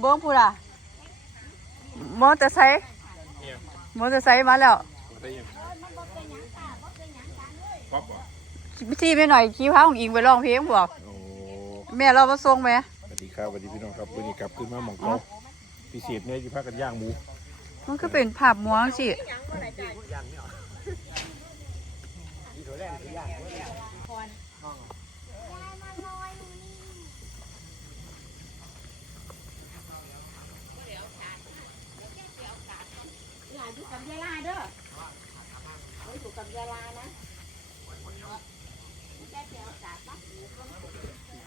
เบิ้งพูดอะมอเตอร์ไซค์เนี่ยมอเตอร์ไซค์มาแล้วได้ยังป๊อปเหรอที่ไม่หน่อยขี้พาของอิงไปร้องเพลงบอกโอ้แม่เรามาส่งไหมสวัสดีครับสวัสดีพี่น้องครับวันนี้กลับขึ้นมาหมองเกาพิเศษเนี่ยอยู่พากันย่างหมู มันก็เป็นภาพม้วงสิ อยู่กับยายลาเด้อเอาอยู่กับยายลานะแค่เดี๋ยวสาดปั๊บ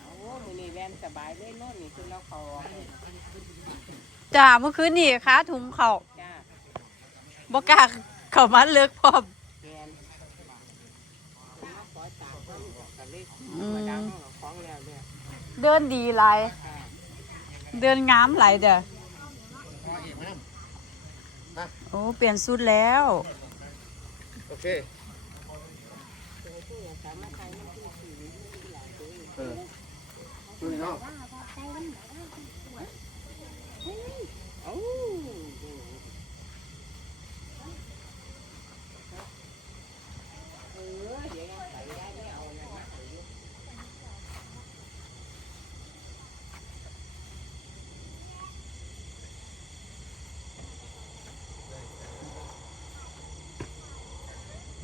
โอ้มือนี่แวนสบายเลยโน่นนี่คือเราเขาออกจ้าเมื่อคืนนี่ค้าถุงเขาจ้าบกล้าเข้ามาเลิกพร้อมแวนมาขอตากเขาอยู่กับกันเลยอืมามดาวเขาของแล้วเนี่ยเดินดีหลายค่ะเดินงามหลายเด้อโอ้เปลี่ยนสุดแล้ว โอเคเออดูนี่เนาะ เอ้า เออเดี๋ยวยังใส่ได้ไม่เอานะมาเอาอยู่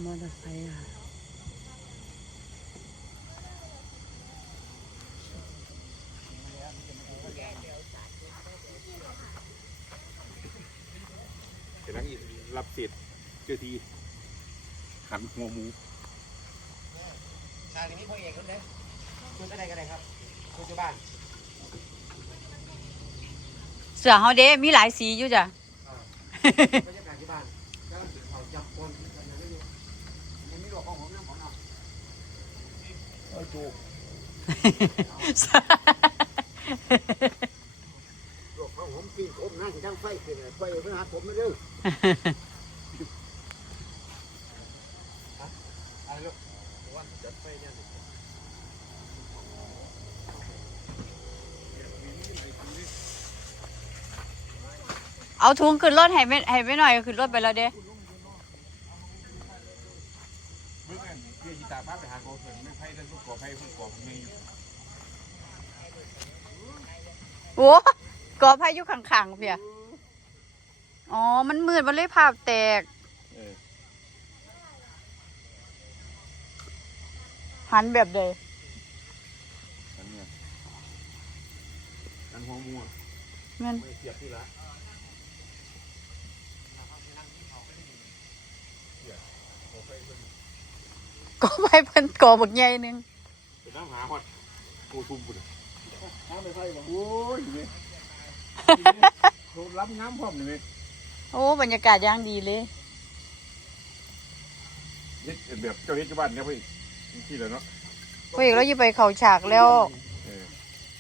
มอเตอร์ไซค์อะเดี๋ยวนั่งอีกรับเศษเจอทีหันหัวหมูชาตินี้พ่อเอกคนเด้คุณอะไรกันเลยครับคุณที่บ้าน เสือเฮาเด้มีหลายสีอยู่จ้ะ บรรยากาศที่บ้านแล้วเขาจับคนกันอยู่นี่ยังไม่หลอกของผมนะของเรา เอ้ยจูหลอกของผมปีนผมนั่งทั้งไฟขึ้นเลยไฟเพื่อหาผมไม่เด้ออะไรลูกวันจัดไฟเนี่ยเอาถุงขึ้นรถให้ไม่ให้ไม่หน่อยขึ้นรถไปแล้วเด้ เมื่อกี้เรียกกีตาร์พาไปหาโกเพิ่นไม่ไพ่ท่านผู้ก่อไพ่ผู้ก่อผมเองอยู่ โอ้กอพายุขังๆเพียอ๋อ มันมืดมันเลยภาพแตก เออหันแบบใดอันเนี้ยอันหัวหมูอะแมันไม่เสียบที่ละกอไปเพิ่นกอบักใหญ่หนึงไปนั่งหาฮอดโกทุ่มปุ่น น้ำไม่ไฟบ่โอ้ยนี่โดนรับน้ำพร้อมนี่เว้ยโอ้บรรยากาศย่างดีเลยเฮ็ดแบบเจ้าเฮ็ดที่บ้านเนี่ยเพิ่นที่แล้วเนาะพวกเอกเราจะไปเข้าฉากแล้ว เออ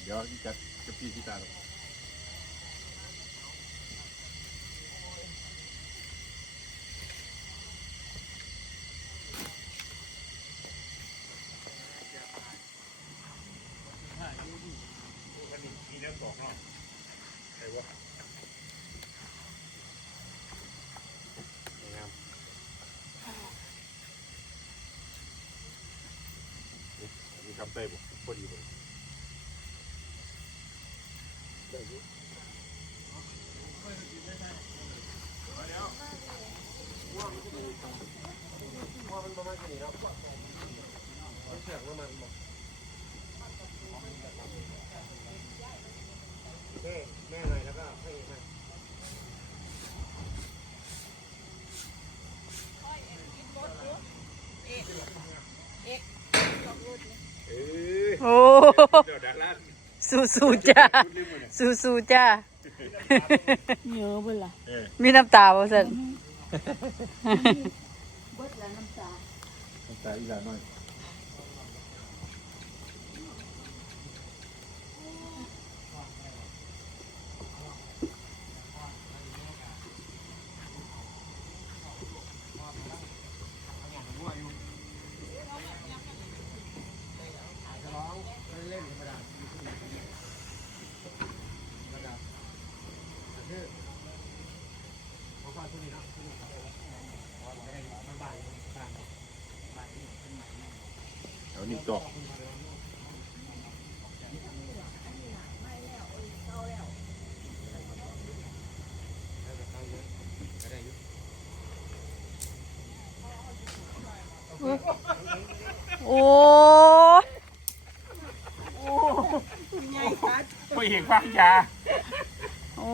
เดี๋ยวจัดกับพี่ที่ตา เรามีเนื้อสองเนาะไอ้วะงามนี่ทำเต้บ่พอดีเลย แม่แม่หน่อยแล้วก็พ่อเอกมา เอ้ย โอ้ เดี๋ยวดักลั่น สู้สู้ๆจ้าพูดเรื่องมันเนี่ยสู้สู้ๆจ้าเยอะเบิ่ล่ะเออมีน้ำตาบ่ซั่นน้ำตาอีหลาหน่อย จอกโอ้ไม่เห็นฟังยา โอ้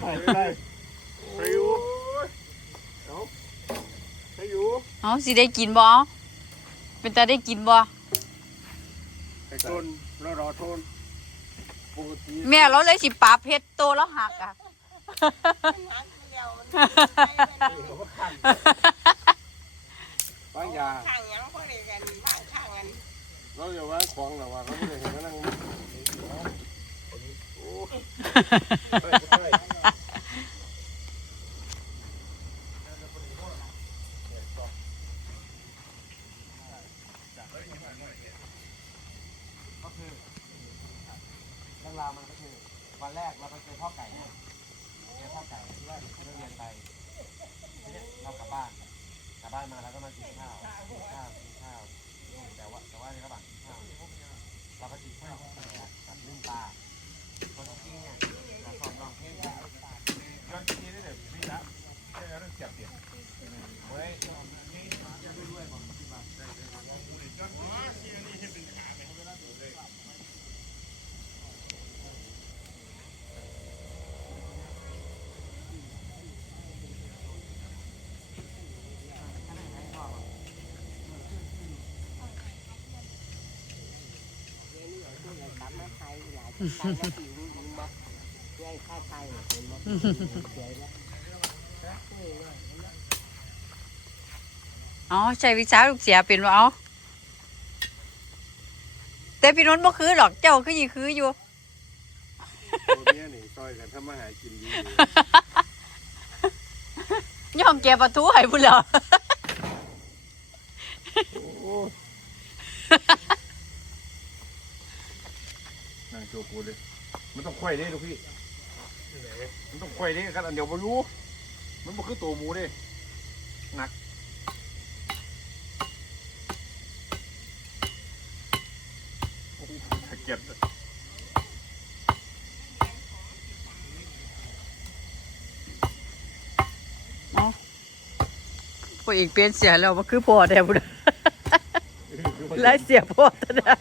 ไปได้ไปอยู่เอาไปอยู่เอาสิได้กินบ่ เอาเป็นตาได้กินบ่ไปต้นรอรอโทนปกติแม่เราเลยสิปราบเพชรโตแล้วหักอะฟังยาข้างยังพอดีกันข้างข้างกันเราอย่าว่าของหรอกว่าเขาไม่ได้เห็นก็นั่งโอ้ไปไป ก็คือเรื่องราวมันก็คือ วันแรกเราไปเจอพ่อไก่เนี่ยเจอพ่อไก่ที่ว่าเขาเรียนไปทีเนี้ยเรากลับบ้านกลับบ้านมาแล้วก็มากินข้าวกินข้าวกินข้าวแต่ว่าแต่ว่าในระหว่างกินข้าวเราก็กินข้าวกับนึ่งปลาคนจริงเนี่ยเราสอบลองเพลงเนี่ยย้อนทีได้เลยพี่ละแค่เรื่องเสียบเสียบเฮ้ย ตามมาไทยหลายตามมาผิวยิงบ่ เพื่อค่าไทยเห็นบ่เสียแล้วอ๋อใช้วิชาลูกเสียเป็นบ่เอาแต่พี่นนท์บ่คือหรอกเจ้าคือยี่คืออยู่ตัวเนี้ยนี่ซอยกันถ้ามาหากินดี ย่องแกประตูให้พุ่นแล้ว โจกูเลย มันต้องไขว้เด้ลูกพี่ มันต้องไขว้เด้กันอันเดียวมารู้มันบ่คือตัวหมูเด้หนักโอ้โหตะเกียบพวกอีกเปลี่ยนเสียแล้วมันคือพ่อแท้พุ่นแล้วเสียพ่อตะได้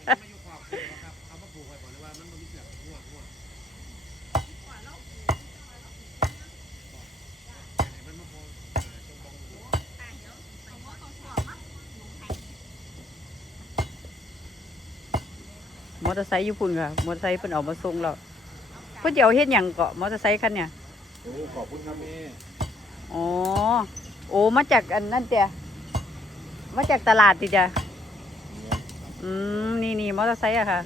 เอามาปลูกไว้ก่อนเลยว่ามันมันมีเสือกหัวหัว มอเตอร์ไซค์อยู่พุ่นค่ะมอเตอร์ไซค์เพิ่นเอามาส่งแล้วเพิ่นจะเอาเฮ็ดหยังเกาะมอเตอร์ไซค์คันเนี่ยโอ้ขอบคุณครับแม่อ๋อโอ้มาจากอันนั่นเจ้ะมาจากตลาดติจ้ะอืมนี่นี่มอเตอร์ไซค์อะค่ะ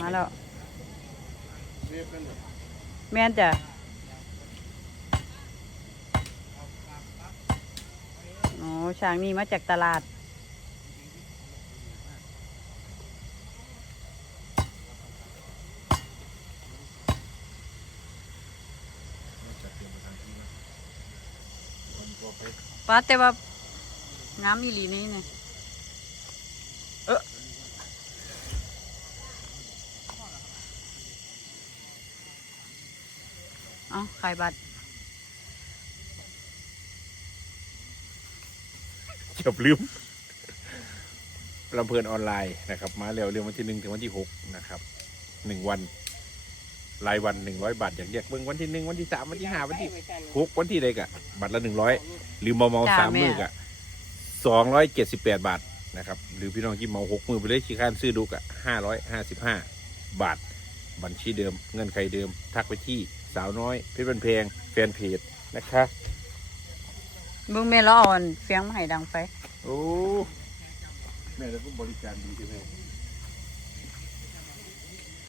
มาแล้วเรียบกันแบบแม่นจ้ะอ๋อช้างนี่มาจากตลาดจัดเตรียมสถานที่นะผมก็ไปว่าแต่ว่างามอีหลีนี่เนี่ยเออเอาขายบัตรเกือบลืมลำเพลินออนไลน์นะครับ มาเร็วเรื่องวันที่หนึ่งถึงวันที่หกนะครับหนึ่งวัน รายวันหนึ่งร้อยบาทอย่างเรียกเบิ่งวันที่หนึ่งวันที่สามวันที่ห้าวันที่หกวันที่ใดกะบัตรละหนึ่งร้อยหรือเมาเมาจ้าสามแม่มือกะสองร้อยเจ็ดสิบแปดบาทนะครับหรือพี่น้องที่เมาหกมือไปเลยขี้ข้านซื้อดูกะห้าร้อยห้าสิบห้าบาท บัญชีเดิมเงินใครเดิม ทักไปที่สาวน้อยเพชรบันเพงแฟนเพจนะคะเบิ่งแม่เราเอาอันเฟียงมาให้ดังไฟโอ้แม่แล้วก็บริการดีใช่ไหม